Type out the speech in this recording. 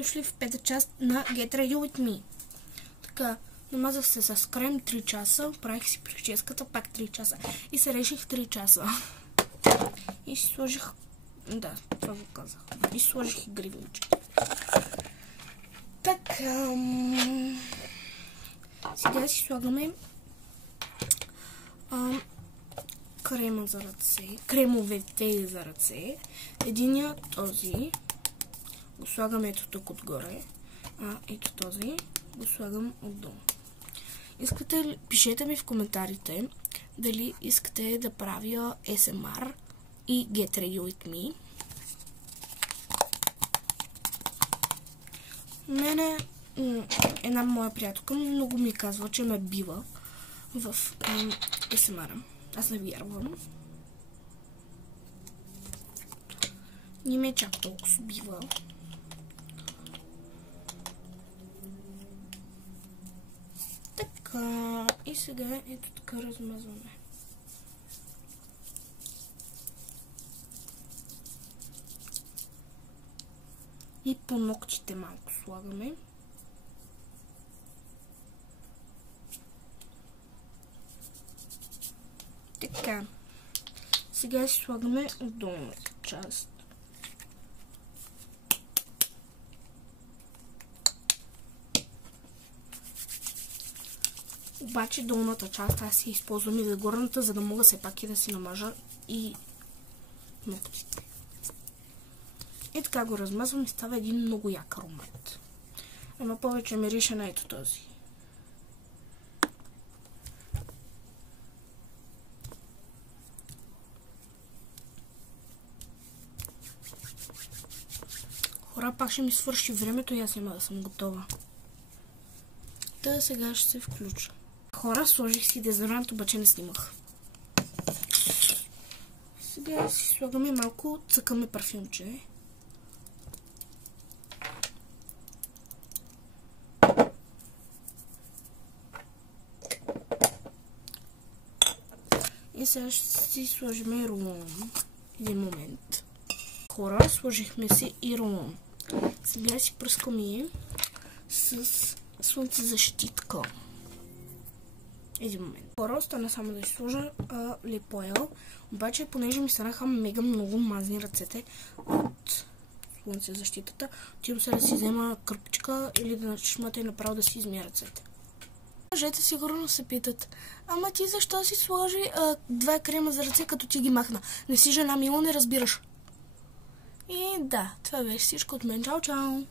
Дошли в пета част на Get Ready With Me. Така, намазах се с крем 3 часа, правих си прическата пак 3 часа и се реших 3 часа. И си сложих... Да, това го казах. И си сложих и гривнички. Така... Сега си слагаме крема за ръце, кремовете за ръце. Единият този го слагам ето тук отгоре, а ето този го слагам отдолу. Искате ли, пишете ми в коментарите дали искате да правя ASMR и Get Ready With Me. Мене една моя приятелка много ми казва, че ме бива в ASMR-а. Аз не вярвам. Не ме чак толкова бива. Така, и сега ето така размазваме. И по ногтите малко слагаме. Така. Сега си слагаме долната част. Обаче долната част аз си използвам и за горната, за да мога все пак и да си намажа и ногтите. И така го размазвам и става един много як аромат. Ама повече мирише на ето този. Хора, пак ще ми свърши времето и аз няма да съм готова. Та сега ще се включа. Хора, сложих си дезодорант, обаче не снимах. Сега си слагаме малко, цъкаме парфюмче. И сега ще си сложим и рулон. Един момент. Хора, сложихме си и рулон. Сега си пръскаме с слънцезащитка. Един момент. Хора, остана само да сложа лип ойл. Обаче, понеже ми станаха мега много мазни ръцете от слънцезащитата, отивам се да си взема кърпичка или да начмата и направо да си измия ръцете. Мъжете сигурно се питат: ама ти защо си сложи 2 крема за ръце, като ти ги махна? Не си жена, мило, не разбираш. И да, това беше всичко от мен. Чао, чао!